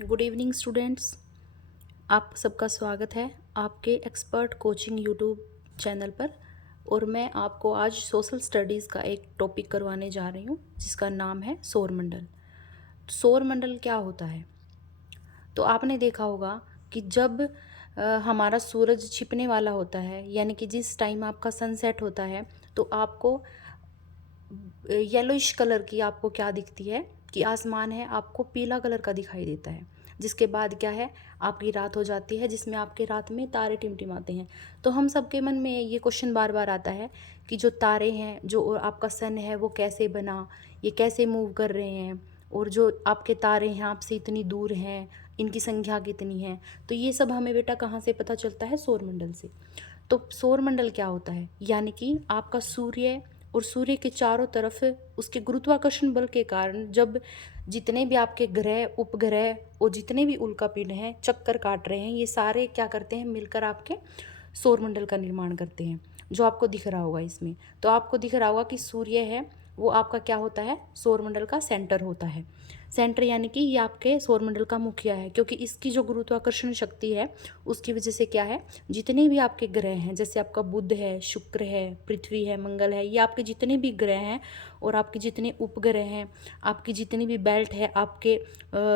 Good evening students. आप सबका स्वागत है आपके एक्सपर्ट कोचिंग यूट्यूब चैनल पर। और मैं आपको आज सोशल स्टडीज़ का एक टॉपिक करवाने जा रही हूँ जिसका नाम है सौरमंडल। सौरमंडल क्या होता है? तो आपने देखा होगा कि जब हमारा सूरज छिपने वाला होता है, यानी कि जिस टाइम आपका सनसेट होता है, तो आपको येलोइश कलर की आपको क्या दिखती है कि आसमान है आपको पीला कलर का दिखाई देता है। जिसके बाद क्या है, आपकी रात हो जाती है जिसमें आपके रात में तारे टिमटिमाते हैं। तो हम सबके मन में ये क्वेश्चन बार बार आता है कि जो तारे हैं, जो आपका सन है, वो कैसे बना, ये कैसे मूव कर रहे हैं, और जो आपके तारे हैं आपसे इतनी दूर हैं, इनकी संख्या कितनी है। तो ये सब हमें बेटा कहाँ से पता चलता है? सौरमंडल से। तो सौरमंडल क्या होता है? यानी कि आपका सूर्य और सूर्य के चारों तरफ उसके गुरुत्वाकर्षण बल के कारण जब जितने भी आपके ग्रह, उपग्रह और जितने भी उल्कापिंड हैं चक्कर काट रहे हैं, ये सारे क्या करते हैं? मिलकर आपके सौरमंडल का निर्माण करते हैं, जो आपको दिख रहा होगा इसमें। तो आपको दिख रहा होगा कि सूर्य है वो आपका क्या होता है? सौरमंडल का सेंटर होता है। सेंटर यानी कि ये आपके सौरमंडल का मुखिया है, क्योंकि इसकी जो गुरुत्वाकर्षण शक्ति है उसकी वजह से क्या है, जितने भी आपके ग्रह हैं, जैसे आपका बुध है, शुक्र है, पृथ्वी है, मंगल है, ये आपके जितने भी ग्रह हैं और आपके जितने उपग्रह हैं, आपकी जितनी भी बेल्ट है, आपके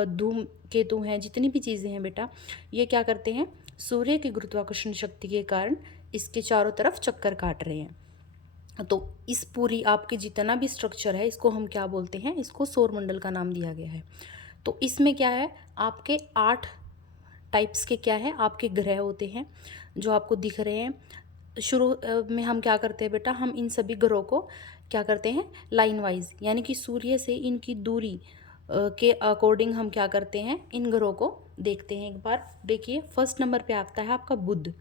धूम केतु हैं, जितनी भी चीज़ें हैं बेटा, ये क्या करते हैं? सूर्य की गुरुत्वाकर्षण शक्ति के कारण इसके चारों तरफ चक्कर काट रहे हैं। तो इस पूरी आपके जितना भी स्ट्रक्चर है इसको हम क्या बोलते हैं? इसको सौरमंडल का नाम दिया गया है। तो इसमें क्या है, आपके 8 टाइप्स के क्या है, आपके ग्रह होते हैं जो आपको दिख रहे हैं। शुरू में हम क्या करते हैं बेटा, हम इन सभी ग्रहों को क्या करते हैं? लाइन वाइज, यानी कि सूर्य से इनकी दूरी के अकॉर्डिंग हम क्या करते हैं? इन ग्रहों को देखते हैं। एक बार देखिए, फर्स्ट नंबर पे आता है आपका बुध,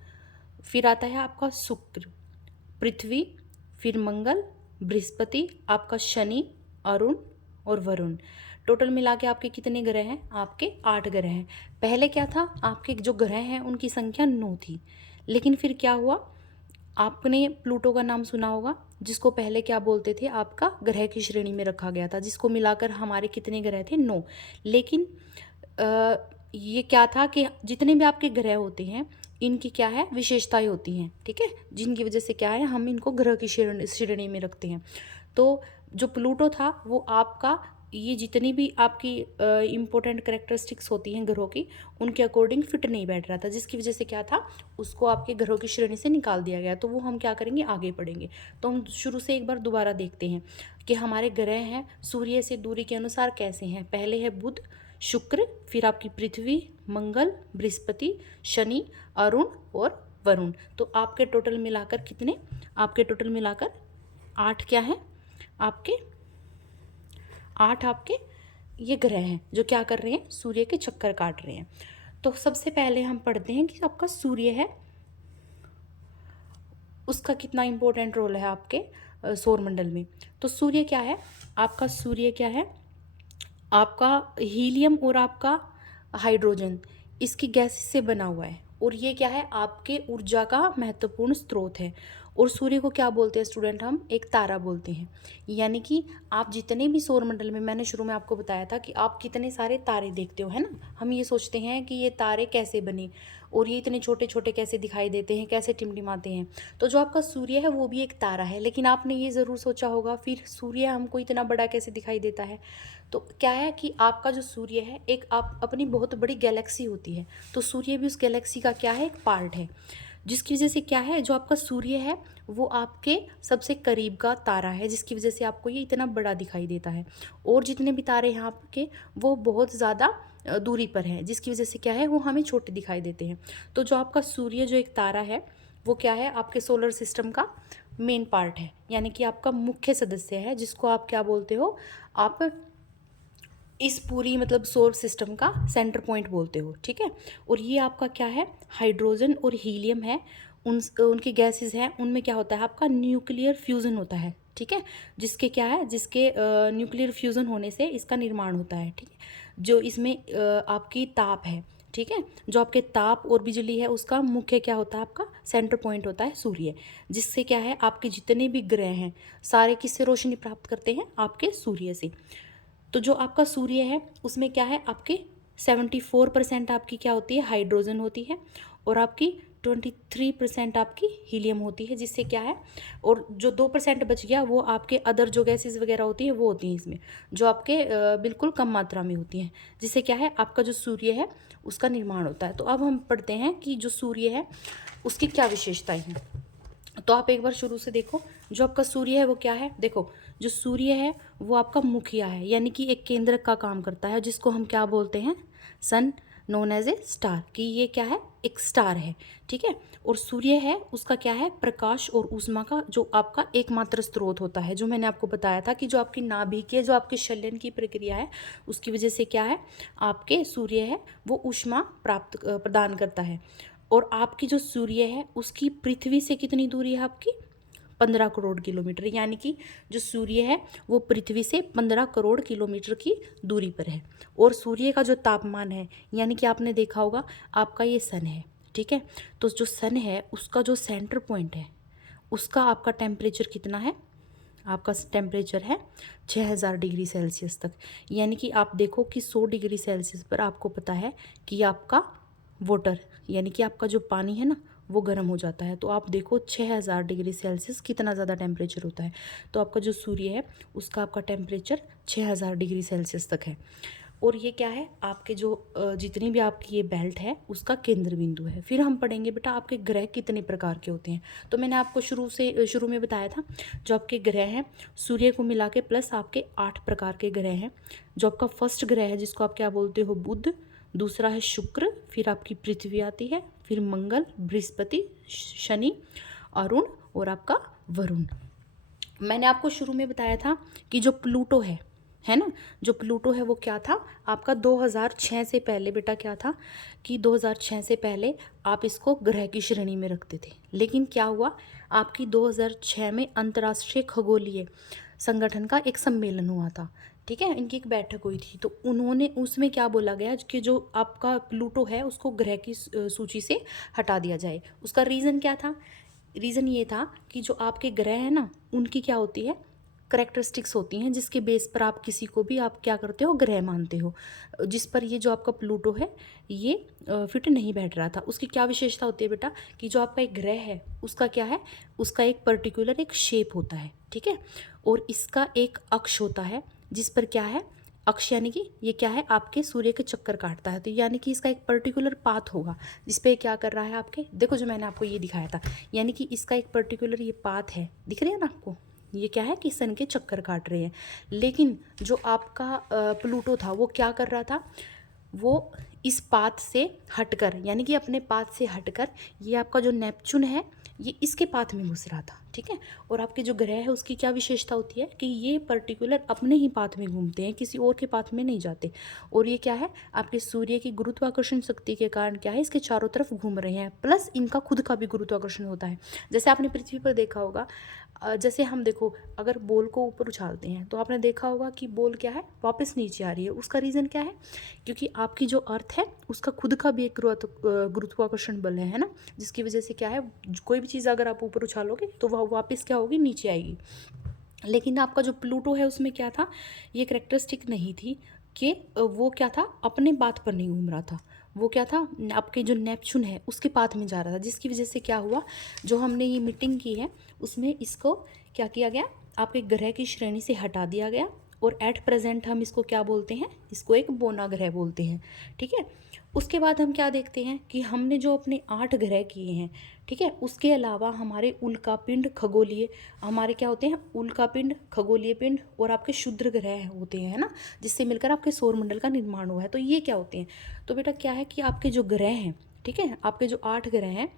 फिर आता है आपका शुक्र, पृथ्वी, फिर मंगल, बृहस्पति, आपका शनि, अरुण और वरुण। टोटल मिला के आपके कितने ग्रह हैं? आपके 8 ग्रह हैं। पहले क्या था, आपके जो ग्रह हैं उनकी संख्या 9 थी, लेकिन फिर क्या हुआ, आपने प्लूटो का नाम सुना होगा, जिसको पहले क्या बोलते थे? आपका ग्रह की श्रेणी में रखा गया था, जिसको मिलाकर हमारे कितने ग्रह थे? 9। लेकिन ये क्या था कि जितने भी आपके ग्रह होते हैं इनकी क्या है? विशेषताएं होती हैं, ठीक है, जिनकी वजह से क्या है, हम इनको ग्रह की श्रेणी में रखते हैं। तो जो प्लूटो था वो आपका, ये जितनी भी आपकी इम्पोर्टेंट करेक्टरिस्टिक्स होती हैं ग्रहों की, उनके अकॉर्डिंग फिट नहीं बैठ रहा था, जिसकी वजह से क्या था, उसको आपके ग्रहों की श्रेणी से निकाल दिया गया। तो वो हम क्या करेंगे? आगे पढ़ेंगे। तो हम शुरू से एक बार दोबारा देखते हैं कि हमारे ग्रह हैं सूर्य से दूरी के अनुसार कैसे हैं। पहले है बुध, शुक्र, फिर आपकी पृथ्वी, मंगल, बृहस्पति, शनि, अरुण और वरुण। तो आपके टोटल मिलाकर कितने? आपके टोटल मिलाकर 8 क्या है? आपके 8 आपके ये ग्रह हैं जो क्या कर रहे हैं? सूर्य के चक्कर काट रहे हैं। तो सबसे पहले हम पढ़ते हैं कि आपका सूर्य है उसका कितना इंपॉर्टेंट रोल है आपके सौरमंडल में। तो सूर्य क्या है? आपका सूर्य क्या है? आपका हीलियम और आपका हाइड्रोजन, इसकी गैस से बना हुआ है, और ये क्या है? आपके ऊर्जा का महत्वपूर्ण स्रोत है। और सूर्य को क्या बोलते हैं स्टूडेंट? हम एक तारा बोलते हैं। यानी कि आप जितने भी सौरमंडल में, मैंने शुरू में आपको बताया था कि आप कितने सारे तारे देखते हो, है ना। हम ये सोचते हैं कि ये तारे कैसे बने और ये इतने छोटे छोटे कैसे दिखाई देते हैं, कैसे टिमटिमाते हैं। तो जो आपका सूर्य है वो भी एक तारा है, लेकिन आपने ये ज़रूर सोचा होगा फिर सूर्य हमको इतना बड़ा कैसे दिखाई देता है। तो क्या है कि आपका जो सूर्य है, एक आप अपनी बहुत बड़ी गैलेक्सी होती है, तो सूर्य भी उस गैलेक्सी का क्या है? एक पार्ट है, जिसकी वजह से क्या है, जो आपका सूर्य है वो आपके सबसे करीब का तारा है, जिसकी वजह से आपको ये इतना बड़ा दिखाई देता है। और जितने भी तारे हैं आपके वो बहुत ज़्यादा दूरी पर हैं, जिसकी वजह से क्या है, वो हमें छोटे दिखाई देते हैं। तो जो आपका सूर्य जो एक तारा है वो क्या है? आपके सोलर सिस्टम का मेन पार्ट है, यानी कि आपका मुख्य सदस्य है, जिसको आप क्या बोलते हो? आप इस पूरी मतलब सौर सिस्टम का सेंटर पॉइंट बोलते हो, ठीक है। और ये आपका क्या है? हाइड्रोजन और हीलियम है, उनकी गैसेस हैं, उनमें क्या होता है? आपका न्यूक्लियर फ्यूज़न होता है, ठीक है। जिसके क्या है? जिसके न्यूक्लियर फ्यूज़न होने से इसका निर्माण होता है, ठीक है। जो इसमें आपकी ताप है, ठीक है, जो आपके ताप और बिजली है उसका मुख्य क्या होता है? आपका सेंटर पॉइंट होता है सूर्य। जिससे क्या है, आपके जितने भी ग्रह हैं सारे किससे रोशनी प्राप्त करते हैं? आपके सूर्य से। तो जो आपका सूर्य है उसमें क्या है? आपके 74% आपकी क्या होती है, हाइड्रोजन होती है, और आपकी 23% आपकी हीलियम होती है, जिससे क्या है, और जो 2% बच गया वो आपके अदर जो गैसेस वगैरह होती है वो होती हैं इसमें, जो आपके बिल्कुल कम मात्रा में होती हैं, जिससे क्या है आपका जो सूर्य है उसका निर्माण होता है। तो अब हम पढ़ते हैं कि जो सूर्य है उसकी क्या विशेषताएं हैं। तो आप एक बार शुरू से देखो, जो आपका सूर्य है वो क्या है। देखो, जो सूर्य है वो आपका मुखिया है, यानी कि एक केंद्रक का काम करता है, जिसको हम क्या बोलते हैं, सन, नोन एज ए स्टार, कि ये क्या है, एक स्टार है, ठीक है। और सूर्य है उसका क्या है, प्रकाश और ऊष्मा का जो आपका एकमात्र स्रोत होता है, जो मैंने आपको बताया था कि जो आपकी नाभिकीय जो आपके शल्यन की प्रक्रिया है उसकी वजह से क्या है, आपके सूर्य है वो ऊष्मा प्रदान करता है। और आपकी जो सूर्य है उसकी पृथ्वी से कितनी दूरी है आपकी, 15 करोड़ किलोमीटर, यानी कि जो सूर्य है वो पृथ्वी से 15 करोड़ किलोमीटर की दूरी पर है। और सूर्य का जो तापमान है, यानी कि आपने देखा होगा आपका ये सन है, ठीक है, तो जो सन है उसका जो सेंटर पॉइंट है उसका आपका टेम्परेचर कितना है, आपका टेम्परेचर है 6000 डिग्री सेल्सियस तक। यानी कि आप देखो कि 100 डिग्री सेल्सियस पर आपको पता है कि आपका वाटर, यानी कि आपका जो पानी है ना वो गर्म हो जाता है। तो आप देखो 6000 डिग्री सेल्सियस कितना ज़्यादा टेम्परेचर होता है। तो आपका जो सूर्य है उसका आपका टेम्परेचर 6000 डिग्री सेल्सियस तक है। और ये क्या है, आपके जो जितनी भी आपकी ये बेल्ट है उसका केंद्र बिंदु है। फिर हम पढ़ेंगे बेटा आपके ग्रह कितने प्रकार के होते हैं। तो मैंने आपको शुरू में बताया था, जो आपके ग्रह हैं सूर्य को मिला के प्लस आपके 8 प्रकार के ग्रह हैं। जो आपका फर्स्ट ग्रह है जिसको आप क्या बोलते हो, बुध, दूसरा है शुक्र, फिर आपकी पृथ्वी आती है, फिर मंगल, बृहस्पति, शनि, अरुण और आपका वरुण। मैंने आपको शुरू में बताया था कि जो प्लूटो है ना, जो प्लूटो है वो क्या था आपका 2006 से पहले बेटा क्या था कि 2006 से पहले आप इसको ग्रह की श्रेणी में रखते थे। लेकिन क्या हुआ, आपकी 2006 में अंतर्राष्ट्रीय खगोलीय संगठन का एक सम्मेलन हुआ था, ठीक है, इनकी एक बैठक हुई थी। तो उन्होंने उसमें क्या बोला गया कि जो आपका प्लूटो है उसको ग्रह की सूची से हटा दिया जाए। उसका रीज़न क्या था, रीज़न ये था कि जो आपके ग्रह हैं ना उनकी क्या होती है, करेक्टरिस्टिक्स होती हैं, जिसके बेस पर आप किसी को भी आप क्या करते हो, ग्रह मानते हो, जिस पर ये जो आपका प्लूटो है ये फिट नहीं बैठ रहा था। उसकी क्या विशेषता होती है बेटा कि जो आपका एक ग्रह है उसका क्या है, उसका एक पर्टिकुलर एक शेप होता है, ठीक है, और इसका एक अक्ष होता है जिस पर क्या है, अक्ष यानी कि ये क्या है, आपके सूर्य के चक्कर काटता है। तो यानी कि इसका एक पर्टिकुलर पाथ होगा जिस पे क्या कर रहा है आपके, देखो जो मैंने आपको ये दिखाया था, यानी कि इसका एक पर्टिकुलर ये पाथ है, दिख रही है ना आपको, ये क्या है कि सन के चक्कर काट रहे हैं। लेकिन जो आपका प्लूटो था वो क्या कर रहा था, वो इस पाथ से हटकर, यानी कि अपने पाथ से हटकर ये आपका जो नेपच्यून है ये इसके पाथ में घुस रहा था, ठीक है। और आपके जो ग्रह है उसकी क्या विशेषता होती है कि ये पर्टिकुलर अपने ही पाथ में घूमते हैं, किसी और के पाथ में नहीं जाते। और ये क्या है, आपके सूर्य की गुरुत्वाकर्षण शक्ति के कारण क्या है, इसके चारों तरफ घूम रहे हैं, प्लस इनका खुद का भी गुरुत्वाकर्षण होता है। जैसे आपने पृथ्वी पर देखा होगा, जैसे हम देखो अगर बॉल को ऊपर उछालते हैं तो आपने देखा होगा कि बॉल क्या है, वापस नीचे आ रही है। उसका रीज़न क्या है, क्योंकि आपकी जो अर्थ है उसका खुद का भी एक गुरुत्वाकर्षण बल है ना, जिसकी वजह से क्या है, कोई भी चीज़ अगर आप ऊपर उछालोगे तो वह वापस क्या होगी, नीचे आएगी। लेकिन आपका जो प्लूटो है उसमें क्या था, ये करेक्टरिस्टिक नहीं थी कि वो क्या था, अपने पाथ पर नहीं घूम रहा था, वो क्या था, आपके जो नेपच्यून है उसके पाथ में जा रहा था, जिसकी वजह से क्या हुआ, जो हमने ये मीटिंग की है उसमें इसको क्या किया गया, आपके ग्रह की श्रेणी से हटा दिया गया। और एट प्रेजेंट हम इसको क्या बोलते हैं, इसको एक बोना ग्रह बोलते हैं, ठीक है। उसके बाद हम क्या देखते हैं कि हमने जो अपने 8 ग्रह किए हैं, ठीक है, उसके अलावा हमारे उल्कापिंड खगोलीय, हमारे क्या होते हैं, उल्कापिंड, खगोलीय पिंड और आपके क्षुद्र ग्रह होते हैं, है ना, जिससे मिलकर आपके सौरमंडल का निर्माण हुआ है। तो ये क्या होते हैं, तो बेटा क्या है कि आपके जो ग्रह हैं, ठीक है, आपके जो 8 ग्रह हैं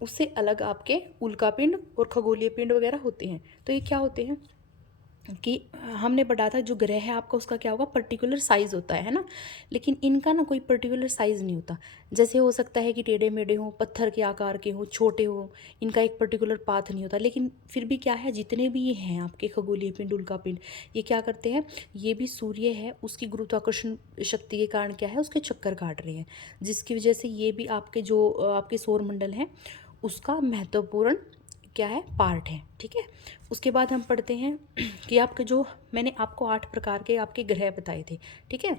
उससे अलग आपके उल्कापिंड और खगोलीय पिंड वगैरह होते हैं। तो ये क्या होते हैं कि हमने पढ़ा था जो ग्रह है आपका उसका क्या होगा, पर्टिकुलर साइज़ होता है ना, लेकिन इनका ना कोई पर्टिकुलर साइज़ नहीं होता। जैसे हो सकता है कि टेढ़े मेढ़े हों, पत्थर के आकार के हों, छोटे हों, इनका एक पर्टिकुलर पाथ नहीं होता। लेकिन फिर भी क्या है, जितने भी ये हैं आपके खगोलीय पिंड, उल्का पिंड, ये क्या करते हैं, ये भी सूर्य है उसकी गुरुत्वाकर्षण शक्ति के कारण क्या है, उसके चक्कर काट रहे हैं, जिसकी वजह से ये भी आपके जो आपके सौरमंडल हैं उसका महत्वपूर्ण क्या है, पार्ट है, ठीक है। उसके बाद हम पढ़ते हैं कि आपके जो मैंने आपको 8 प्रकार के आपके ग्रह बताए थे, ठीक है।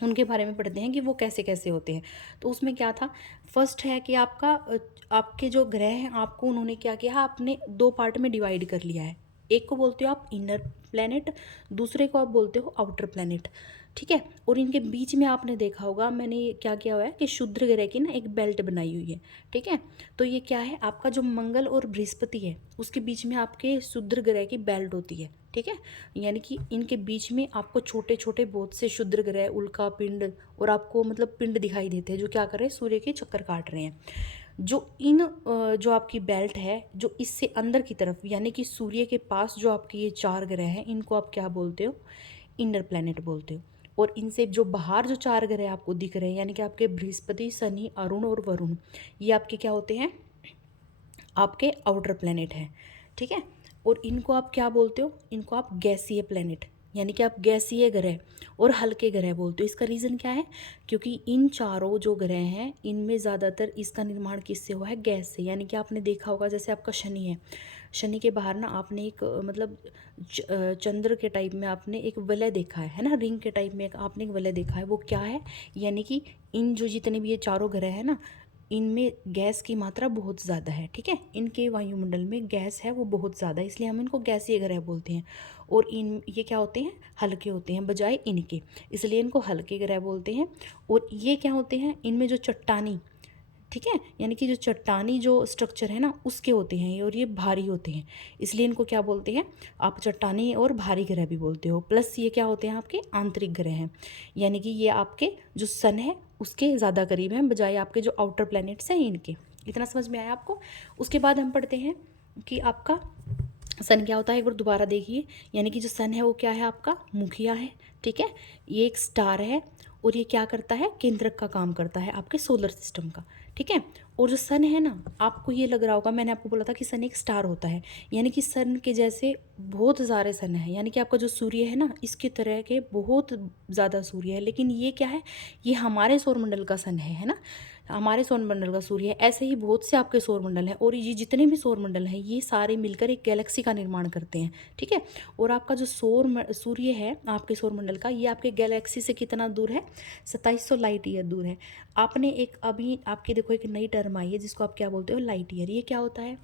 उनके बारे में पढ़ते हैं कि वो कैसे कैसे होते हैं। तो उसमें क्या था, फर्स्ट है कि आपके जो ग्रह हैं आपको उन्होंने क्या किया, आपने दो पार्ट में डिवाइड कर लिया है। एक को बोलते हो आप इनर प्लैनेट, दूसरे को आप बोलते हो आउटर प्लैनेट, ठीक है। और इनके बीच में आपने देखा होगा मैंने क्या किया हुआ है कि शुद्र ग्रह की ना एक बेल्ट बनाई हुई है, ठीक है। तो ये क्या है, आपका जो मंगल और बृहस्पति है उसके बीच में आपके शुद्र ग्रह की बेल्ट होती है, ठीक है। यानी कि इनके बीच में आपको छोटे छोटे बहुत से क्षुद्र ग्रह, उल्का पिंड और आपको मतलब पिंड दिखाई देते हैं जो क्या कर रहे हैं, सूर्य के चक्कर काट रहे हैं। जो आपकी बेल्ट है जो इससे अंदर की तरफ यानी कि सूर्य के पास जो आपके ये चार ग्रह हैं इनको आप क्या बोलते हो, इनर प्लैनेट बोलते हो। और इनसे जो बाहर जो चार ग्रह आपको दिख रहे हैं यानी कि आपके बृहस्पति, शनि, अरुण और वरुण, ये आपके क्या होते हैं, आपके आउटर प्लैनेट हैं, ठीक है। और इनको आप क्या बोलते हो, इनको आप गैसीय प्लैनेट यानी कि आप गैसीय ग्रह और हल्के ग्रह बोलते हो। इसका रीज़न क्या है, क्योंकि इन चारों जो ग्रह हैं इनमें ज़्यादातर इसका निर्माण किससे हुआ है, गैस से। यानी कि आपने देखा होगा जैसे आपका शनि है, शनि के बाहर ना आपने एक मतलब चंद्र के टाइप में आपने एक वलय देखा है ना, रिंग के टाइप में एक आपने एक वलय देखा है। वो क्या है, यानी कि इन जो जितने भी ये चारों ग्रह हैं ना इनमें गैस की मात्रा बहुत ज़्यादा है, ठीक है। इनके वायुमंडल में गैस है वो बहुत ज़्यादा है, इसलिए हम इनको गैसीय ग्रह बोलते हैं। और ये क्या होते हैं, हल्के होते हैं बजाय इनके, इसलिए इनको हल्के ग्रह बोलते हैं। और ये क्या होते हैं, इनमें जो चट्टानी, ठीक है, यानी कि जो चट्टानी जो स्ट्रक्चर है ना उसके होते हैं ये, और ये भारी होते हैं, इसलिए इनको क्या बोलते हैं, आप चट्टानी और भारी ग्रह भी बोलते हो। प्लस ये क्या होते हैं, आपके आंतरिक ग्रह हैं, यानी कि ये आपके जो सन है उसके ज़्यादा करीब हैं बजाय आपके जो आउटर प्लैनेट्स हैं इनके। इतना समझ में आया आपको। उसके बाद हम पढ़ते हैं कि आपका सन क्या होता है, एक बार दोबारा देखिए। यानी कि जो सन है वो क्या है, आपका मुखिया है, ठीक है। ये एक स्टार है और ये क्या करता है, केंद्रक का काम करता है आपके सोलर सिस्टम का, ठीक है। और जो सन है ना, आपको ये लग रहा होगा मैंने आपको बोला था कि सन एक स्टार होता है, यानी कि सन के जैसे बहुत सारे सन है, यानी कि आपका जो सूर्य है ना इसके तरह के बहुत ज़्यादा सूर्य है। लेकिन ये क्या है, ये हमारे सौरमंडल का सन है ना, हमारे सौरमंडल का सूर्य है। ऐसे ही बहुत से आपके सौरमंडल हैं और ये जितने भी सौरमंडल हैं ये सारे मिलकर एक गैलेक्सी का निर्माण करते हैं, ठीक है। और आपका जो सूर्य है आपके सौरमंडल का, ये आपके गैलेक्सी से कितना दूर है, 2700 लाइट ईयर दूर है। आपने एक अभी आपके देखो एक नई टर्म आई है जिसको आप क्या बोलते हो, लाइट ईयर। ये क्या होता है,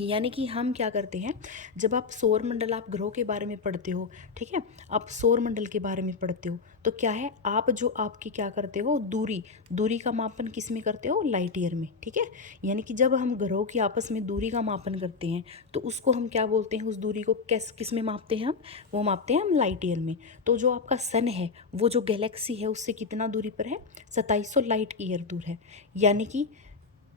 यानी कि हम क्या करते हैं, जब आप सौर मंडल, आप ग्रहों के बारे में पढ़ते हो, ठीक है, आप सौर मंडल के बारे में पढ़ते हो तो क्या है, आप जो आपकी क्या करते हो, दूरी दूरी का मापन किस में करते हो, लाइट ईयर में, ठीक है। यानी कि जब हम ग्रहों की आपस में दूरी का मापन करते हैं तो उसको हम क्या बोलते हैं, उस दूरी को किस में मापते हैं हम, वो मापते हैं हम लाइट ईयर में। तो जो आपका सन है वो जो गैलेक्सी है उससे कितना दूरी पर है, 2700 लाइट ईयर दूर है। यानी कि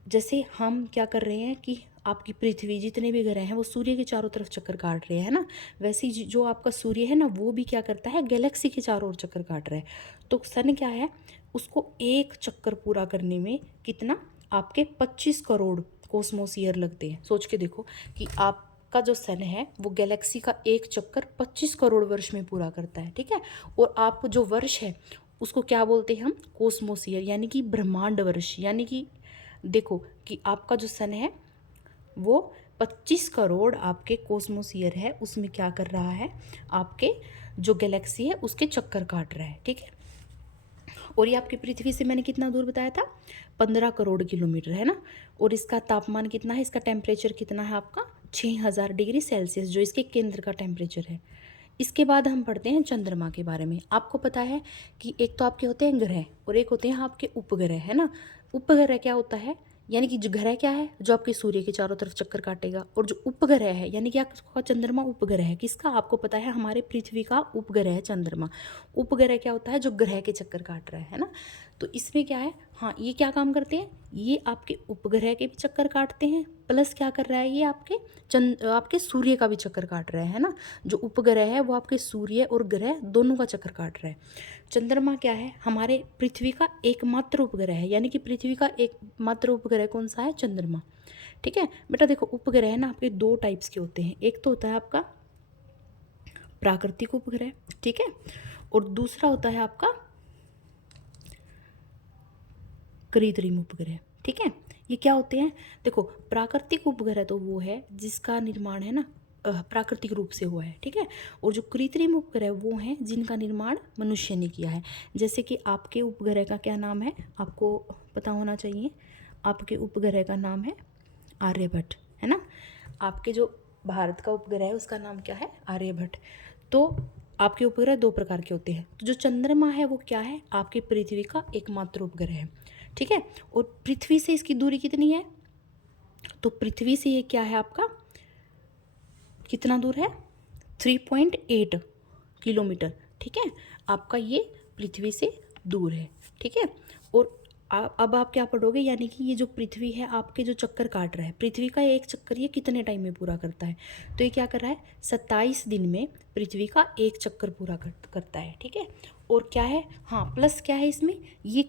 जैसे हम क्या कर रहे हैं कि आपकी पृथ्वी जितने भी ग्रह हैं वो सूर्य के चारों तरफ चक्कर काट रहे हैं ना, वैसे ही जो आपका सूर्य है ना वो भी क्या करता है, गैलेक्सी के चारों ओर चक्कर काट रहा है। तो सन क्या है, उसको एक चक्कर पूरा करने में कितना, आपके 25 करोड़ कोसमोस ईयर लगते हैं। सोच के देखो कि आपका जो सन है वो गैलेक्सी का एक चक्कर 25 करोड़ वर्ष में पूरा करता है, ठीक है। और आप जो वर्ष है उसको क्या बोलते हैं हम, कोसमोस ईयर, यानी कि ब्रह्मांड वर्ष। यानी कि देखो कि आपका जो सन है वो 25 करोड़ आपके कोसमोस ईयर है, उसमें क्या कर रहा है, आपके जो गैलेक्सी है उसके चक्कर काट रहा है, ठीक है। और ये आपकी पृथ्वी से मैंने कितना दूर बताया था, 15 करोड़ किलोमीटर है ना। और इसका तापमान कितना है, इसका टेम्परेचर कितना है आपका, 6000 डिग्री सेल्सियस, जो इसके केंद्र का टेम्परेचर है। इसके बाद हम पढ़ते हैं चंद्रमा के बारे में। आपको पता है कि एक तो आपके होते हैं ग्रह और एक होते हैं आपके उपग्रह, है ना। उपग्रह क्या होता है, यानी कि जो ग्रह क्या है, जो आपके सूर्य के चारों तरफ चक्कर काटेगा। और जो उपग्रह है यानी कि आपका चंद्रमा उपग्रह है किसका, आपको पता है हमारे पृथ्वी का उपग्रह है चंद्रमा। उपग्रह क्या होता है, जो ग्रह के चक्कर काट रहा है ना। तो इसमें क्या है, हाँ ये क्या काम करते हैं, ये आपके उपग्रह के भी चक्कर काटते हैं, प्लस क्या कर रहा है, ये आपके सूर्य का भी चक्कर काट रहा है ना। जो उपग्रह है वो आपके सूर्य और ग्रह दोनों का चक्कर काट रहा है। चंद्रमा क्या है, हमारे पृथ्वी का एकमात्र उपग्रह है, यानी कि पृथ्वी का एकमात्र उपग्रह कौन सा है, चंद्रमा, ठीक है। बेटा देखो उपग्रह है ना आपके दो टाइप्स के होते हैं, एक तो होता है आपका प्राकृतिक उपग्रह, ठीक है, और दूसरा होता है आपका कृत्रिम उपग्रह, ठीक है। ये क्या होते हैं, देखो प्राकृतिक उपग्रह तो वो है जिसका निर्माण है ना प्राकृतिक रूप से हुआ है, ठीक है। और जो कृत्रिम उपग्रह वो हैं जिनका निर्माण मनुष्य ने किया है। जैसे कि आपके उपग्रह का क्या नाम है, आपको पता होना चाहिए। आपके उपग्रह का नाम है आर्यभट्ट, है ना। आपके जो भारत का उपग्रह है उसका नाम क्या है, आर्यभट्ट। तो आपके उपग्रह दो प्रकार के होते हैं। तो जो चंद्रमा है वो क्या है, आपकी पृथ्वी का एकमात्र उपग्रह है, ठीक है। और पृथ्वी से इसकी दूरी कितनी है, तो पृथ्वी से ये क्या है आपका, कितना दूर है, 3.8 किलोमीटर, ठीक है। आपका ये पृथ्वी से दूर है, ठीक है। और अब आप क्या पढ़ोगे, यानी कि ये जो पृथ्वी है आपके जो चक्कर काट रहा है, पृथ्वी का एक चक्कर ये कितने टाइम में पूरा करता है, तो ये क्या कर रहा है, 27 दिन में पृथ्वी का एक चक्कर पूरा करता है, ठीक है। और क्या है, हाँ प्लस क्या है इसमें, ये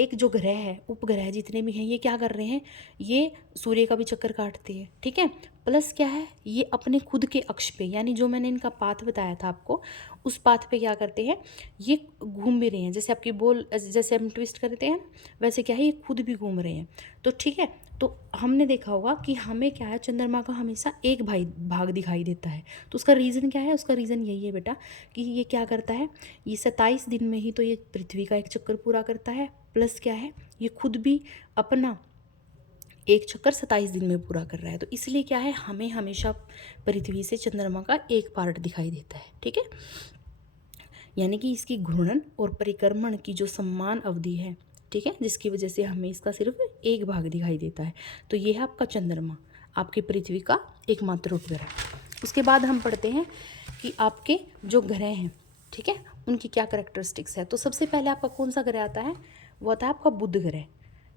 एक जो ग्रह है, उपग्रह जितने भी हैं ये क्या कर रहे हैं, ये सूर्य का भी चक्कर काटते हैं, ठीक है। प्लस क्या है, ये अपने खुद के अक्ष पे, यानी जो मैंने इनका पाथ बताया था आपको, उस पाथ पे क्या करते हैं, ये घूम भी रहे हैं। जैसे आपकी बॉल, जैसे हम ट्विस्ट करते हैं वैसे क्या है, ये खुद भी घूम रहे हैं, तो ठीक है। तो हमने देखा होगा कि हमें क्या है, चंद्रमा का हमेशा एक भाग दिखाई देता है। तो उसका रीज़न क्या है, उसका रीज़न यही है बेटा कि ये क्या करता है, ये 27 दिन में ही तो ये पृथ्वी का एक चक्कर पूरा करता है। प्लस क्या है, ये खुद भी अपना एक चक्कर 27 दिन में पूरा कर रहा है। तो इसलिए क्या है, हमें हमेशा पृथ्वी से चंद्रमा का एक पार्ट दिखाई देता है, ठीक है। यानी कि इसकी घूर्णन और परिक्रमण की जो समान अवधि है, ठीक है, जिसकी वजह से हमें इसका सिर्फ एक भाग दिखाई देता है। तो ये है आपका चंद्रमा, आपकी पृथ्वी का एकमात्र उपग्रह। उसके बाद हम पढ़ते हैं कि आपके जो ग्रह हैं, ठीक है, उनकी क्या कैरेक्टरिस्टिक्स है। तो सबसे पहले आपका कौन सा ग्रह आता है, वो आता है आपका बुध ग्रह,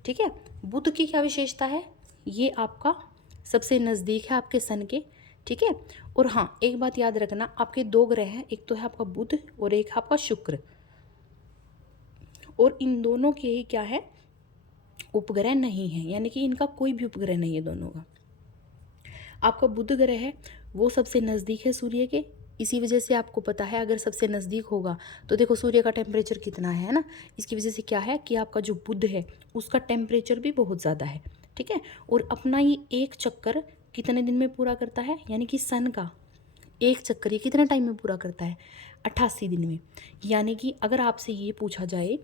ठीक है। बुध की क्या विशेषता है, ये आपका सबसे नज़दीक है आपके सन के, ठीक है। और हाँ एक बात याद रखना, आपके दो ग्रह हैं, एक तो है आपका बुध और एक है आपका शुक्र, और इन दोनों के ही क्या है, उपग्रह नहीं है, यानी कि इनका कोई भी उपग्रह नहीं है दोनों का। आपका बुध ग्रह है वो सबसे नज़दीक है सूर्य के, इसी वजह से आपको पता है अगर सबसे नज़दीक होगा तो देखो सूर्य का टेम्परेचर कितना है ना, इसकी वजह से क्या है कि आपका जो बुध है उसका टेम्परेचर भी बहुत ज़्यादा है, ठीक है। और अपना ये एक चक्कर कितने दिन में पूरा करता है, यानी कि सन का एक चक्कर ये कितने टाइम में पूरा करता है, 88 दिन में। यानी कि अगर आपसे ये पूछा जाए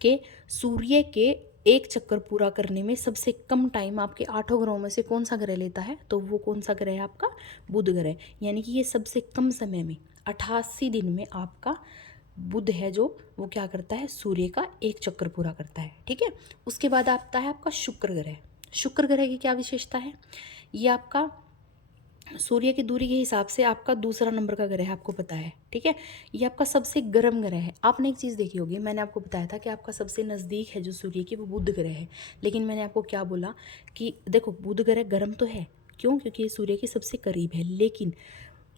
कि सूर्य के एक चक्कर पूरा करने में सबसे कम टाइम आपके 8 ग्रहों में से कौन सा ग्रह लेता है, तो वो कौन सा ग्रह है आपका बुध ग्रह। यानी कि ये सबसे कम समय में 88 दिन में आपका बुध है जो वो क्या करता है, सूर्य का एक चक्कर पूरा करता है, ठीक है। उसके बाद आता है आपका शुक्र ग्रह। शुक्र ग्रह की क्या विशेषता है, ये आपका सूर्य की दूरी के हिसाब से आपका दूसरा नंबर का ग्रह है, आपको पता है, ठीक है। ये आपका सबसे गर्म ग्रह है। आपने एक चीज़ देखी होगी, मैंने आपको बताया था कि आपका सबसे नज़दीक है जो सूर्य की वो बुध ग्रह है, लेकिन मैंने आपको क्या बोला कि देखो बुध ग्रह गर्म तो है, क्यों, क्योंकि ये सूर्य के सबसे करीब है, लेकिन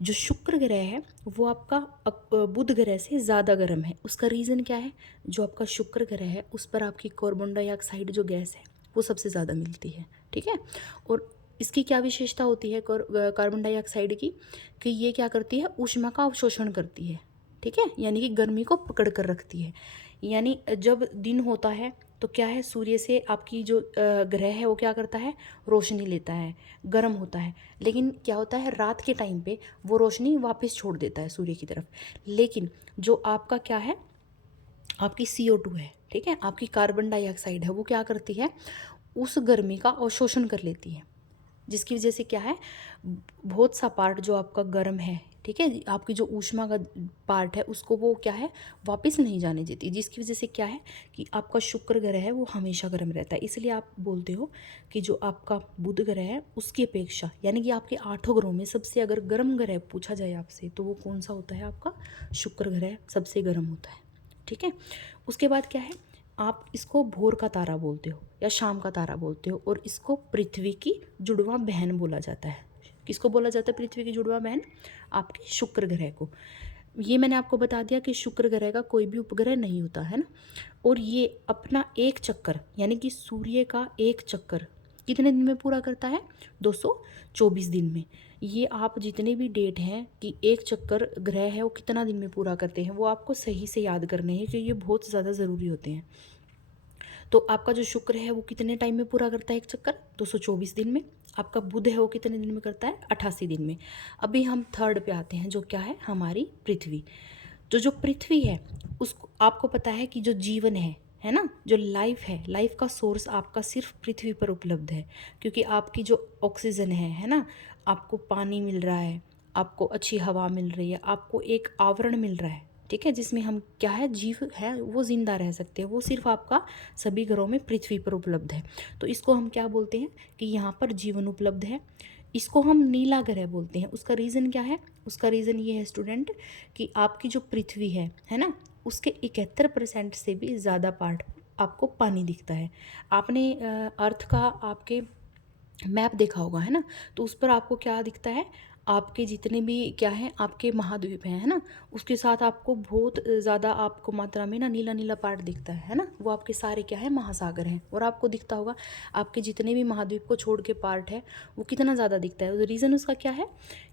जो शुक्र ग्रह है वो आपका बुध ग्रह से ज़्यादा गर्म है। उसका रीज़न क्या है, जो आपका शुक्र ग्रह है उस पर आपकी कार्बन डाइऑक्साइड जो गैस है वो सबसे ज़्यादा मिलती है, ठीक है। और इसकी क्या विशेषता होती है कार्बन डाइऑक्साइड की, कि ये क्या करती है, ऊष्मा का अवशोषण करती है, ठीक है, यानी कि गर्मी को पकड़ कर रखती है। यानी जब दिन होता है तो क्या है, सूर्य से आपकी जो ग्रह है वो क्या करता है, रोशनी लेता है, गर्म होता है, लेकिन क्या होता है रात के टाइम पे वो रोशनी वापस छोड़ देता है सूर्य की तरफ। लेकिन जो आपका क्या है, आपकी CO2 है, ठीक है, आपकी कार्बन डाइऑक्साइड है, वो क्या करती है, उस गर्मी का अवशोषण कर लेती है, जिसकी वजह से क्या है, बहुत सा पार्ट जो आपका गर्म है, ठीक है, आपकी जो ऊष्मा का पार्ट है उसको वो क्या है, वापस नहीं जाने देती, जिसकी वजह से क्या है कि आपका शुक्र ग्रह है वो हमेशा गर्म रहता है। इसलिए आप बोलते हो कि जो आपका बुध ग्रह है उसकी अपेक्षा, यानी कि आपके 8 ग्रहों में सबसे अगर गर्म ग्रह पूछा जाए आपसे तो वो कौन सा होता है, आपका शुक्र ग्रह सबसे गर्म होता है, ठीक है। उसके बाद क्या है, आप इसको भोर का तारा बोलते हो या शाम का तारा बोलते हो, और इसको पृथ्वी की जुड़वा बहन बोला जाता है। किसको बोला जाता है पृथ्वी की जुड़वा बहन, आपके शुक्र ग्रह को। ये मैंने आपको बता दिया कि शुक्र ग्रह का कोई भी उपग्रह नहीं होता है ना। और ये अपना एक चक्कर, यानी कि सूर्य का एक चक्कर कितने दिन में पूरा करता है, 224 दिन में। ये आप जितने भी डेट हैं कि एक चक्कर ग्रह है वो कितना दिन में पूरा करते हैं, वो आपको सही से याद करने हैं, क्योंकि ये बहुत ज़्यादा ज़रूरी होते हैं। तो आपका जो शुक्र है वो कितने टाइम में पूरा करता है एक चक्कर, 224 दिन में। आपका बुध है वो कितने दिन में करता है, 88 दिन में। अभी हम थर्ड पे आते हैं, जो क्या है, हमारी पृथ्वी। तो जो पृथ्वी है उसको आपको पता है कि जो जीवन है ना, जो लाइफ है, लाइफ का सोर्स आपका सिर्फ पृथ्वी पर उपलब्ध है, क्योंकि आपकी जो ऑक्सीजन है ना, आपको पानी मिल रहा है, आपको अच्छी हवा मिल रही है, आपको एक आवरण मिल रहा है, ठीक है, जिसमें हम क्या है, जीव है वो जिंदा रह सकते हैं, वो सिर्फ आपका सभी ग्रहों में पृथ्वी पर उपलब्ध है। तो इसको हम क्या बोलते हैं कि यहाँ पर जीवन उपलब्ध है। इसको हम नीला ग्रह बोलते हैं। उसका रीज़न क्या है, उसका रीज़न ये है स्टूडेंट कि आपकी जो पृथ्वी है ना, उसके 71% से भी ज़्यादा पार्ट आपको पानी दिखता है। आपने अर्थ का आपके मैप देखा होगा, है ना, तो उस पर आपको क्या दिखता है, आपके जितने भी क्या हैं, आपके महाद्वीप हैं, है ना, उसके साथ आपको बहुत ज़्यादा आपको मात्रा में ना नीला नीला पार्ट दिखता है ना, वो आपके सारे क्या है, महासागर हैं। और आपको दिखता होगा आपके जितने भी महाद्वीप को छोड़ के पार्ट है वो कितना ज़्यादा दिखता है। तो रीज़न उसका क्या है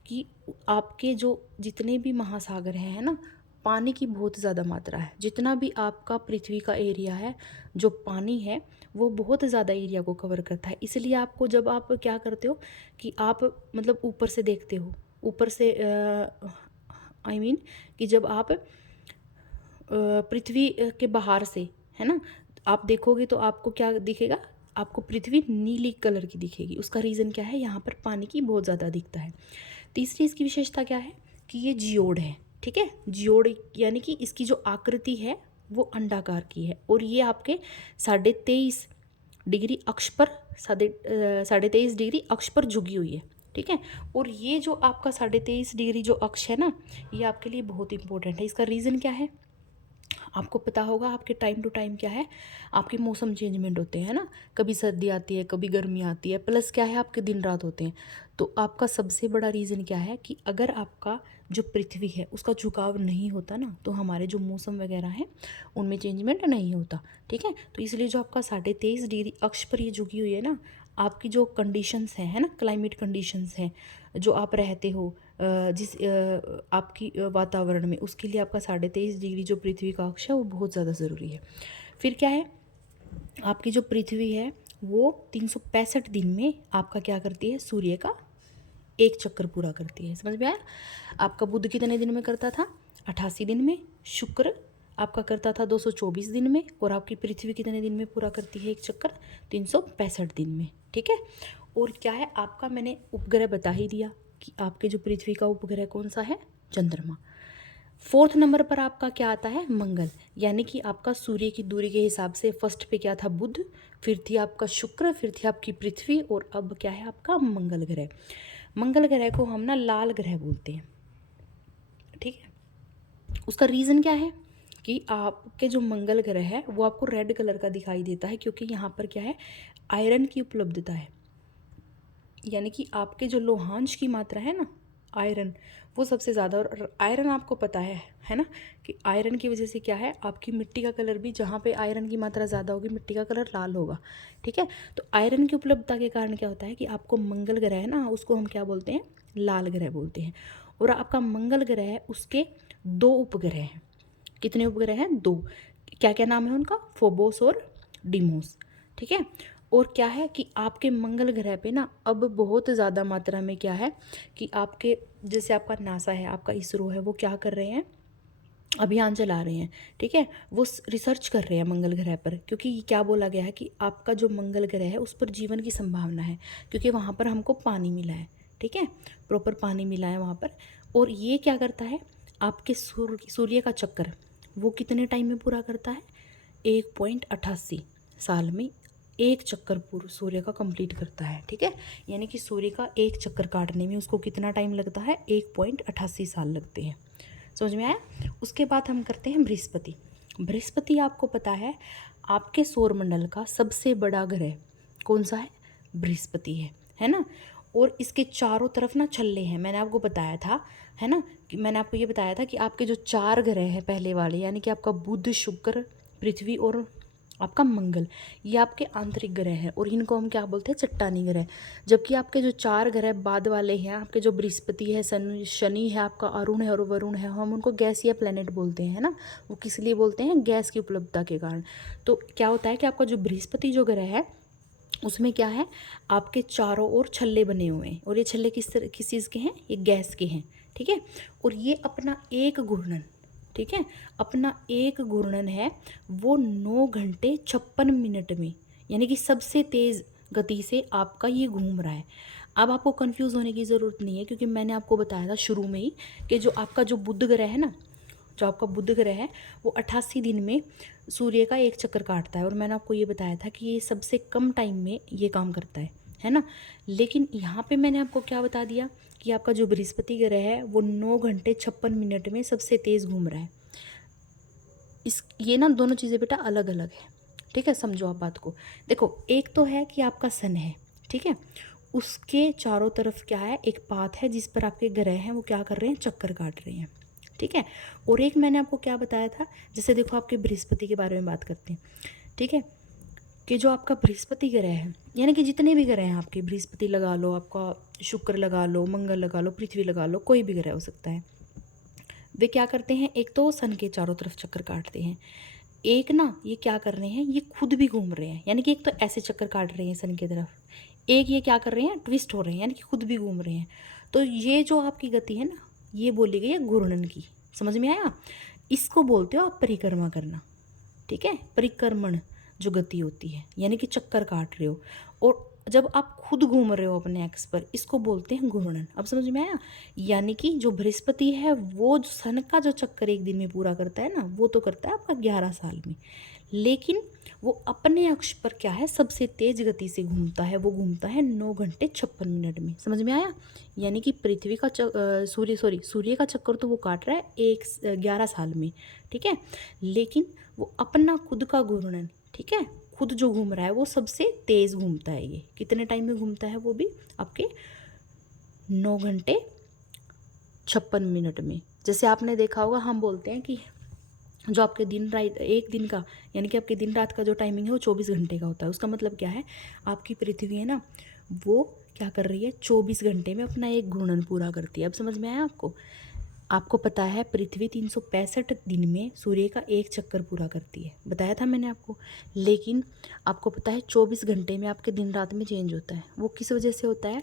कि आपके जो जितने भी महासागर हैं, है ना, पानी की बहुत ज़्यादा मात्रा है। जितना भी आपका पृथ्वी का एरिया है, जो पानी है वो बहुत ज़्यादा एरिया को कवर करता है। इसलिए आपको जब आप क्या करते हो कि आप मतलब ऊपर से देखते हो, ऊपर से आई मीन कि जब आप पृथ्वी के बाहर से, है ना, आप देखोगे तो आपको क्या दिखेगा, आपको पृथ्वी नीली कलर की दिखेगी। उसका रीज़न क्या है, यहाँ पर पानी की बहुत ज़्यादा दिखता है। तीसरी इसकी विशेषता क्या है कि ये जियोड है, ठीक है, जियोड यानी कि इसकी जो आकृति है वो अंडाकार की है, और ये आपके 23.5 डिग्री अक्ष पर 23.5 डिग्री अक्ष पर झुकी हुई है, ठीक है। और ये जो आपका 23.5 डिग्री जो अक्ष है ना, ये आपके लिए बहुत इंपॉर्टेंट है। इसका रीज़न क्या है, आपको पता होगा आपके टाइम टू टाइम क्या है, आपके मौसम चेंजमेंट होते हैं ना, कभी सर्दी आती है, कभी गर्मी आती है, प्लस क्या है, आपके दिन रात होते हैं। तो आपका सबसे बड़ा रीज़न क्या है कि अगर आपका जो पृथ्वी है उसका झुकाव नहीं होता ना, तो हमारे जो मौसम वगैरह हैं उनमें चेंजमेंट नहीं होता, ठीक है। तो इसलिए जो आपका 23.5 डिग्री अक्ष पर ये झुकी हुई है ना, आपकी जो कंडीशंस हैं, है ना, क्लाइमेट कंडीशंस हैं, जो आप रहते हो जिस आपकी वातावरण में, उसके लिए आपका 23.5 डिग्री जो पृथ्वी का अक्ष है वो बहुत ज़्यादा ज़रूरी है। फिर क्या है, आपकी जो पृथ्वी है वो 365 दिन में आपका क्या करती है, सूर्य का एक चक्कर पूरा करती है। समझ में आया। आपका बुध कितने दिन में करता था, 88 दिन में। शुक्र आपका करता था 224 दिन में। और आपकी पृथ्वी कितने दिन में पूरा करती है एक चक्कर, 365 दिन में, ठीक है। और क्या है, आपका मैंने उपग्रह बता ही दिया कि आपके जो पृथ्वी का उपग्रह कौन सा है, चंद्रमा। 4th नंबर पर आपका क्या आता है, मंगल। यानी कि आपका सूर्य की दूरी के हिसाब से फर्स्ट पे क्या था, बुध, फिर थी आपका शुक्र, फिर थी आपकी पृथ्वी, और अब क्या है आपका मंगल ग्रह। मंगल ग्रह को हम ना लाल ग्रह बोलते हैं, ठीक है। उसका रीज़न क्या है कि आपके जो मंगल ग्रह है वो आपको रेड कलर का दिखाई देता है, क्योंकि यहाँ पर क्या है, आयरन की उपलब्धता है। यानी कि आपके जो लोहांश की मात्रा है ना, आयरन, वो सबसे ज़्यादा। और आयरन आपको पता है ना, कि आयरन की वजह से क्या है, आपकी मिट्टी का कलर भी, जहाँ पे आयरन की मात्रा ज़्यादा होगी मिट्टी का कलर लाल होगा, ठीक है। तो आयरन की उपलब्धता के कारण क्या होता है कि आपको मंगल ग्रह है ना, उसको हम क्या बोलते हैं, लाल ग्रह बोलते हैं। और आपका मंगल ग्रह है, उसके 2 उपग्रह हैं। कितने उपग्रह हैं, 2। क्या क्या नाम है उनका, फोबोस और डिमोस, ठीक है। और क्या है कि आपके मंगल ग्रह पे ना अब बहुत ज़्यादा मात्रा में क्या है कि आपके, जैसे आपका नासा है, आपका इसरो है, वो क्या कर रहे हैं, अभियान चला रहे हैं, ठीक है। वो रिसर्च कर रहे हैं मंगल ग्रह पर, क्योंकि ये क्या बोला गया है कि आपका जो मंगल ग्रह है उस पर जीवन की संभावना है, क्योंकि वहाँ पर हमको पानी मिला है, ठीक है, प्रॉपर पानी मिला है वहाँ पर। और ये क्या करता है, आपके सूर्य का चक्कर वो कितने टाइम में पूरा करता है, 1.88 साल में एक चक्कर पूरा सूर्य का कंप्लीट करता है, ठीक है। यानी कि सूर्य का एक चक्कर काटने में उसको कितना टाइम लगता है, 1.88 साल लगते हैं। समझ में आया। उसके बाद हम करते हैं बृहस्पति। बृहस्पति आपको पता है आपके सौरमंडल का सबसे बड़ा ग्रह कौन सा है, बृहस्पति है ना। और इसके चारों तरफ ना छल्ले हैं, मैंने आपको बताया था, है ना, कि मैंने आपको ये बताया था कि आपके जो 4 ग्रह हैं पहले वाले, यानी कि आपका बुध, शुक्र, पृथ्वी और आपका मंगल, ये आपके आंतरिक ग्रह हैं, और इनको हम क्या बोलते हैं, चट्टानी ग्रह। जबकि आपके जो 4 ग्रह बाद वाले हैं, आपके जो बृहस्पति है, शनि है, आपका अरुण है और वरुण है, हम उनको गैसीय प्लैनेट बोलते हैं, है ना। वो किस लिए बोलते हैं, गैस की उपलब्धता के कारण। तो क्या होता है कि आपका जो बृहस्पति जो ग्रह है उसमें क्या है, आपके चारों ओर छल्ले बने हुए हैं, और ये छल्ले किस चीज़ के हैं, ये गैस के हैं, ठीक है। और ये अपना एक घूर्णन, ठीक है, अपना एक घूर्णन है वो 9 घंटे 56 मिनट में, यानी कि सबसे तेज़ गति से आपका ये घूम रहा है। अब आपको कंफ्यूज होने की ज़रूरत नहीं है, क्योंकि मैंने आपको बताया था शुरू में ही कि जो आपका जो बुध ग्रह है ना, जो आपका बुध ग्रह है वो 88 दिन में सूर्य का एक चक्कर काटता है, और मैंने आपको ये बताया था कि ये सबसे कम टाइम में ये काम करता है ना। लेकिन यहाँ पे मैंने आपको क्या बता दिया कि आपका जो बृहस्पति ग्रह है वो 9 घंटे 56 मिनट में सबसे तेज़ घूम रहा है। ये ना दोनों चीज़ें बेटा अलग अलग है, ठीक है, समझो आप बात को। देखो, एक तो है कि आपका सन है, ठीक है, उसके चारों तरफ क्या है, एक पाथ है जिस पर आपके ग्रह हैं वो क्या कर रहे हैं, चक्कर काट रहे हैं, ठीक है। और एक मैंने आपको क्या बताया था, जैसे देखो आपके बृहस्पति के बारे में बात करते हैं, ठीक है, कि जो आपका बृहस्पति ग्रह है, यानी कि जितने भी ग्रह हैं आपके, बृहस्पति लगा लो, आपका शुक्र लगा लो, मंगल लगा लो, पृथ्वी लगा लो, कोई भी ग्रह हो सकता है, वे क्या करते हैं, एक तो सन के चारों तरफ चक्कर काटते हैं, एक ना ये क्या कर रहे हैं, ये खुद भी घूम रहे हैं, यानी कि एक तो ऐसे चक्कर काट रहे हैं सन की तरफ, एक ये क्या कर रहे हैं, ट्विस्ट हो रहे हैं, यानी कि खुद भी घूम रहे हैं। तो ये जो आपकी गति है ना, ये बोली गई है घूर्णन की, समझ में आया। इसको बोलते हो आप परिक्रमा करना, ठीक है, परिक्रमण जो गति होती है, यानी कि चक्कर काट रहे हो, और जब आप खुद घूम रहे हो अपने एक्स पर, इसको बोलते हैं घूर्णन। अब समझ में आया। यानी कि जो बृहस्पति है वो जो सन का जो चक्कर एक दिन में पूरा करता है ना, वो तो करता है आपका 11 साल में, लेकिन वो अपने अक्ष पर क्या है, सबसे तेज गति से घूमता है, वो घूमता है 9 घंटे 56 मिनट में, समझ में आया। यानी कि पृथ्वी का सूर्य का चक्कर तो वो काट रहा है 11 साल में, ठीक है, लेकिन वो अपना खुद का घूर्णन, ठीक है, खुद जो घूम रहा है वो सबसे तेज़ घूमता है। ये कितने टाइम में घूमता है, वो भी आपके 9 घंटे 56 मिनट में। जैसे आपने देखा होगा, हम बोलते हैं कि जो आपके दिन रात, एक दिन का, यानी कि आपके दिन रात का जो टाइमिंग है वो 24 घंटे का होता है। उसका मतलब क्या है, आपकी पृथ्वी है ना, वो क्या कर रही है, 24 घंटे में अपना एक घूर्णन पूरा करती है। अब समझ में आया आपको। आपको पता है पृथ्वी 365 दिन में सूर्य का एक चक्कर पूरा करती है, बताया था मैंने आपको। लेकिन आपको पता है 24 घंटे में आपके दिन रात में चेंज होता है। वो किस वजह से होता है,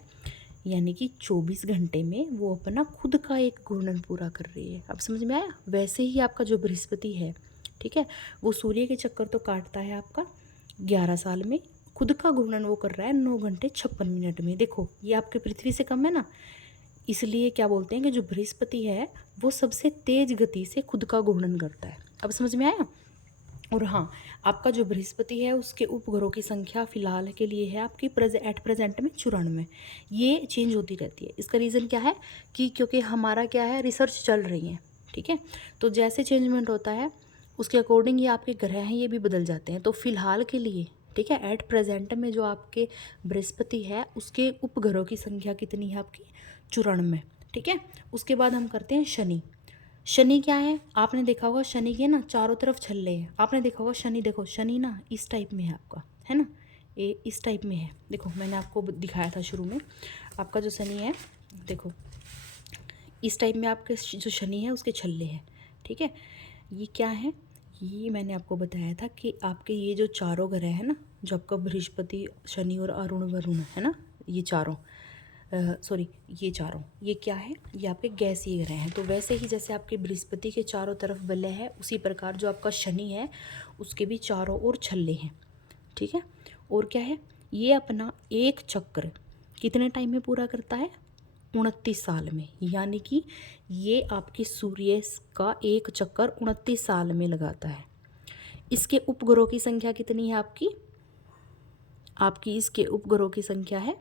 यानी कि 24 घंटे में वो अपना खुद का एक घूर्णन पूरा कर रही है। अब समझ में आया। वैसे ही आपका जो बृहस्पति है, ठीक है, वो सूर्य के चक्कर तो काटता है आपका 11 साल में, खुद का घूर्णन वो कर रहा है 9 घंटे 56 मिनट में। देखो ये आपके पृथ्वी से कम है ना, इसलिए क्या बोलते हैं कि जो बृहस्पति है वो सबसे तेज गति से खुद का घूर्णन करता है। अब समझ में आया। और हाँ, आपका जो बृहस्पति है उसके उपग्रहों की संख्या फिलहाल के लिए है आपकी एट प्रेजेंट में 94। ये चेंज होती रहती है। इसका रीज़न क्या है कि क्योंकि हमारा क्या है, रिसर्च चल रही है, ठीक है, तो जैसे चेंजमेंट होता है उसके अकॉर्डिंग ये आपके ग्रह हैं ये भी बदल जाते हैं। तो फिलहाल के लिए, ठीक है, एट प्रेजेंट में जो आपके बृहस्पति है उसके उपग्रहों की संख्या कितनी है आपकी, 94, ठीक है। उसके बाद हम करते हैं शनि। शनि क्या है, आपने देखा होगा शनि के ना चारों तरफ छल्ले हैं। आपने देखा होगा शनि, देखो शनि ना इस टाइप में है आपका, है ना, ये इस टाइप में है। देखो मैंने आपको दिखाया था शुरू में, आपका जो शनि है देखो इस टाइप में आपके जो शनि है उसके छल्ले हैं, ठीक है। ये क्या है, ये मैंने आपको बताया था कि आपके ये जो चारों ग्रह है ना, जो आपका बृहस्पति, शनि और अरुण वरुण है ना, ये चारों ये चारों, ये क्या है, ये आपके गैसीय ग्रह हैं। तो वैसे ही जैसे आपके बृहस्पति के चारों तरफ वलय है, उसी प्रकार जो आपका शनि है उसके भी चारों ओर छल्ले हैं, ठीक है। और क्या है, ये अपना एक चक्र कितने टाइम में पूरा करता है, 29 साल में। यानी कि ये आपके सूर्य का एक चक्कर 29 साल में लगाता है। इसके उपग्रहों की संख्या कितनी है आपकी इसके उपग्रहों की संख्या है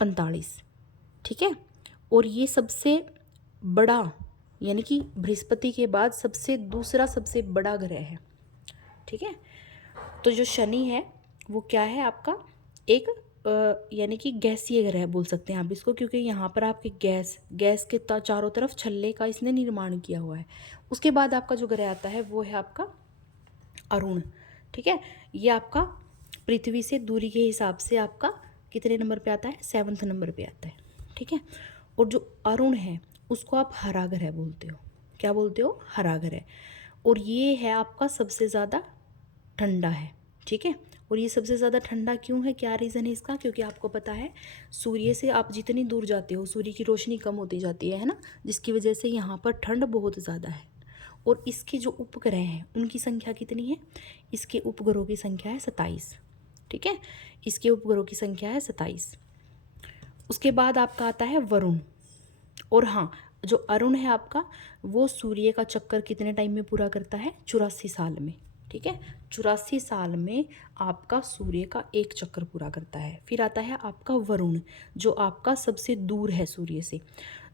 45, ठीक है। और ये सबसे बड़ा, यानी कि बृहस्पति के बाद दूसरा सबसे बड़ा ग्रह है, ठीक है। तो जो शनि है वो क्या है आपका, एक यानी कि गैसीय ग्रह बोल सकते हैं आप इसको, क्योंकि यहाँ पर आपके गैस के चारों तरफ छल्ले का इसने निर्माण किया हुआ है। उसके बाद आपका जो ग्रह आता है वो है आपका अरुण, ठीक है। ये आपका पृथ्वी से दूरी के हिसाब से आपका कितने नंबर पे आता है, 7th नंबर पे आता है, ठीक है। और जो अरुण है उसको आप हरा ग्रह बोलते हो, क्या बोलते हो, हरा ग्रह। और ये है आपका सबसे ज़्यादा ठंडा है, ठीक है। और ये सबसे ज़्यादा ठंडा क्यों है, क्या रीज़न है इसका? क्योंकि आपको पता है सूर्य से आप जितनी दूर जाते हो सूर्य की रोशनी कम होती जाती है ना, जिसकी वजह से यहाँ पर ठंड बहुत ज़्यादा है। और इसके जो उपग्रह हैं उनकी संख्या कितनी है? इसके उपग्रहों की संख्या है 27। ठीक है, इसके उपग्रहों की संख्या है 27। उसके बाद आपका आता है वरुण। और हाँ, जो अरुण है आपका, वो सूर्य का चक्कर कितने टाइम में पूरा करता है? 84 साल में। ठीक है, 84 साल में आपका सूर्य का एक चक्कर पूरा करता है। फिर आता है आपका वरुण, जो आपका सबसे दूर है सूर्य से।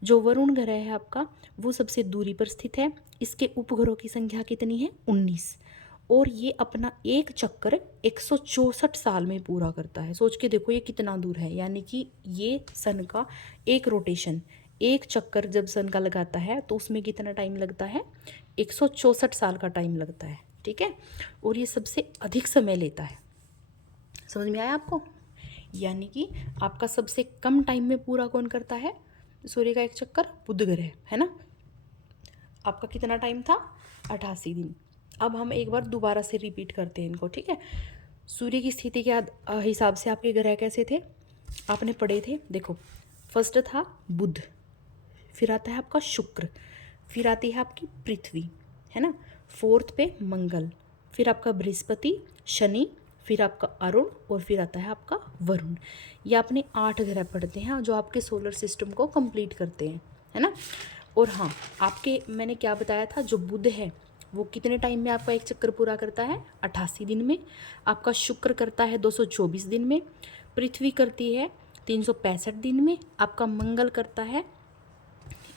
जो वरुण ग्रह है आपका, वो सबसे दूरी पर स्थित है। इसके उपग्रहों की संख्या कितनी है? 19। और ये अपना एक चक्कर 164 साल में पूरा करता है। सोच के देखो ये कितना दूर है, यानी कि ये सन का एक रोटेशन, एक चक्कर जब सन का लगाता है तो उसमें कितना टाइम लगता है? 164 साल का टाइम लगता है। ठीक है, और ये सबसे अधिक समय लेता है। समझ में आया आपको? यानी कि आपका सबसे कम टाइम में पूरा कौन करता है सूर्य का एक चक्कर? बुध ग्रह, है ना। आपका कितना टाइम था? 88 दिन। अब हम एक बार दोबारा से रिपीट करते हैं इनको, ठीक है। सूर्य की स्थिति के हिसाब से आपके ग्रह कैसे थे, आपने पढ़े थे। देखो, फर्स्ट था बुध, फिर आता है आपका शुक्र, फिर आती है आपकी पृथ्वी, है ना। फोर्थ पे मंगल, फिर आपका बृहस्पति, शनि, फिर आपका अरुण, और फिर आता है आपका वरुण। ये आपने 8 ग्रह पढ़ते हैं जो आपके सोलर सिस्टम को कंप्लीट करते हैं, है ना। और हाँ, आपके मैंने क्या बताया था, जो बुध है वो कितने टाइम में आपका एक चक्कर पूरा करता है? 88 दिन में। आपका शुक्र करता है 224 दिन में। पृथ्वी करती है 365 दिन में। आपका मंगल करता है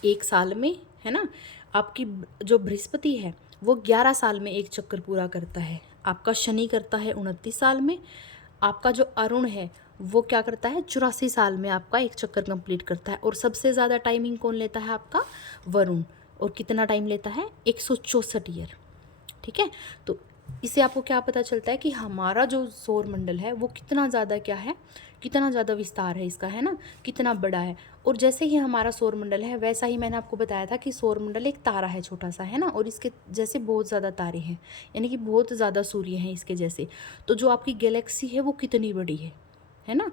1 साल में, है ना। आपकी जो बृहस्पति है वो 11 साल में एक चक्कर पूरा करता है। आपका शनि करता है 29 साल में। आपका जो अरुण है वो क्या करता है? 84 साल में आपका एक चक्कर कंप्लीट करता है। और सबसे ज़्यादा टाइमिंग कौन लेता है? आपका वरुण। और कितना टाइम लेता है? 164 ईयर। ठीक है, तो इससे आपको क्या पता चलता है कि हमारा जो सौर मंडल है वो कितना ज़्यादा क्या है, कितना ज़्यादा विस्तार है इसका, है ना, कितना बड़ा है। और जैसे ही हमारा सौर मंडल है वैसा ही मैंने आपको बताया था कि सौर मंडल एक तारा है छोटा सा, है ना, और इसके जैसे बहुत ज़्यादा तारे हैं, यानी कि बहुत ज़्यादा सूर्य हैं इसके जैसे। तो जो आपकी गैलेक्सी है वो कितनी बड़ी है ना,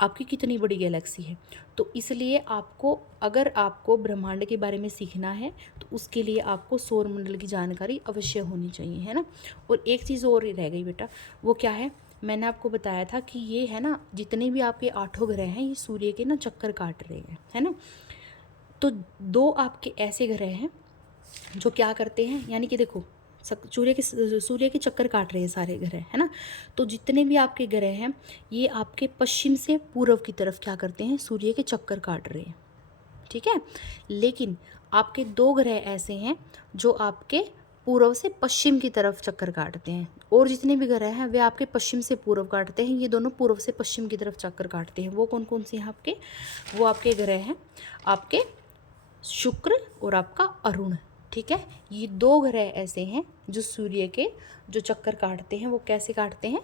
आपकी कितनी बड़ी गैलेक्सी है। तो इसलिए आपको, अगर आपको ब्रह्मांड के बारे में सीखना है तो उसके लिए आपको सौर मंडल की जानकारी अवश्य होनी चाहिए, है ना। और एक चीज़ और ही रह गई बेटा, वो क्या है? मैंने आपको बताया था कि ये है ना, जितने भी आपके 8 ग्रह हैं ये सूर्य के ना चक्कर काट रहे हैं, है ना। तो 2 आपके ऐसे ग्रह हैं जो क्या करते हैं, यानी कि देखो सूर्य के चक्कर काट रहे हैं सारे ग्रह, है ना। तो जितने भी आपके ग्रह हैं ये आपके पश्चिम से पूर्व की तरफ क्या करते हैं? सूर्य के चक्कर काट रहे हैं, ठीक है। लेकिन आपके 2 ग्रह ऐसे हैं जो आपके पूर्व से पश्चिम की तरफ चक्कर काटते हैं। और जितने भी ग्रह हैं वे आपके पश्चिम से पूर्व काटते हैं, ये दोनों पूर्व से पश्चिम की तरफ चक्कर काटते हैं। वो कौन कौन से हैं आपके? वो आपके ग्रह हैं आपके शुक्र और आपका अरुण, ठीक है। ये 2 ग्रह ऐसे हैं जो सूर्य के जो चक्कर काटते हैं वो कैसे काटते हैं?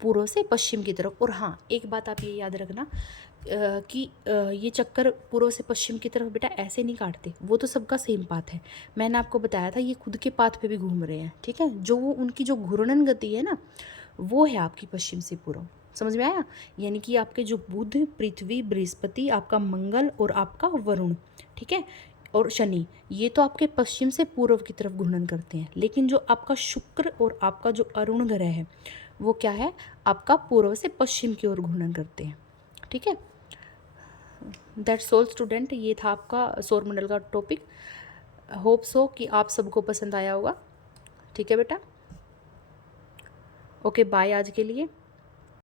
पूर्व से पश्चिम की तरफ। और हाँ, एक बात आप ये याद रखना कि ये चक्कर पूर्व से पश्चिम की तरफ बेटा ऐसे नहीं काटते, वो तो सबका सेम पाथ है। मैंने आपको बताया था ये खुद के पाथ पे भी घूम रहे हैं, ठीक है। जो वो उनकी जो घूर्णन गति है ना, वो है आपकी पश्चिम से पूर्व। समझ में आया? यानी कि आपके जो बुध, पृथ्वी, बृहस्पति, आपका मंगल और आपका वरुण, ठीक है, और शनि, ये तो आपके पश्चिम से पूर्व की तरफ घूर्णन करते हैं। लेकिन जो आपका शुक्र और आपका जो अरुण ग्रह है वो क्या है? आपका पूर्व से पश्चिम की ओर घूर्णन करते हैं, ठीक है। दैट्स ऑल स्टूडेंट, ये था आपका सौर मंडल का टॉपिक। होप सो कि आप सबको पसंद आया होगा। ठीक है बेटा, ओके बाय आज के लिए।